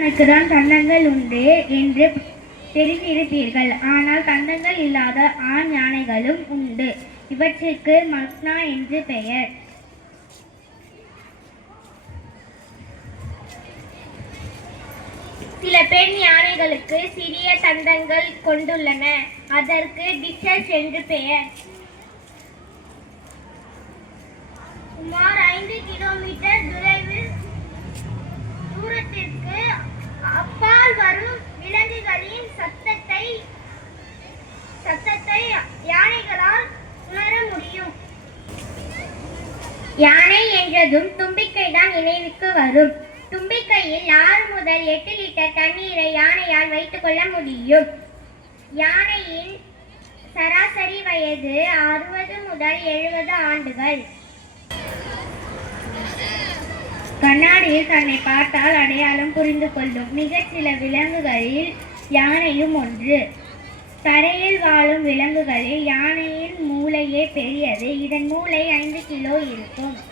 எனக்கு தான் தந்தங்கள் உண்டு என்று தெரிந்திருப்பீர்கள் ஆனால் தந்தங்கள் இல்லாத ஆண் யானைகளும் உண்டு. இவற்றிற்கு மக்னா என்று பெயர். சில பெண் யானைகளுக்கு சிறிய தந்தங்கள் கொண்டுள்ளன. அதற்கு டிச்சஸ் என்று பெயர். சுமார் ஐந்து கிலோமீட்டர் தூரத்திற்கு அப்பால் வரும் விலங்குகளின் சத்தத்தை சத்தத்தை யானைகளால் உணர முடியும். யானை என்றதும் தும்பிக்கை தான் நினைவுக்கு வரும். தும்பிக்கையில் ஆறு முதல் எட்டு லிட்டர் தண்ணீரை யானையால் வைத்துக் கொள்ள முடியும். யானையின் சராசரி வயது அறுபது முதல் எழுபது ஆண்டுகள். கண்ணாடியில் தன்னை பார்த்தால் அடையாளம் புரிந்து கொள்ளும். மிகச் சில விலங்குகளில் யானையும் ஒன்று. தரையில் வாழும் விலங்குகளில் யானையின் மூளையே பெரியது. இதன் மூளை ஐந்து கிலோ இருக்கும்.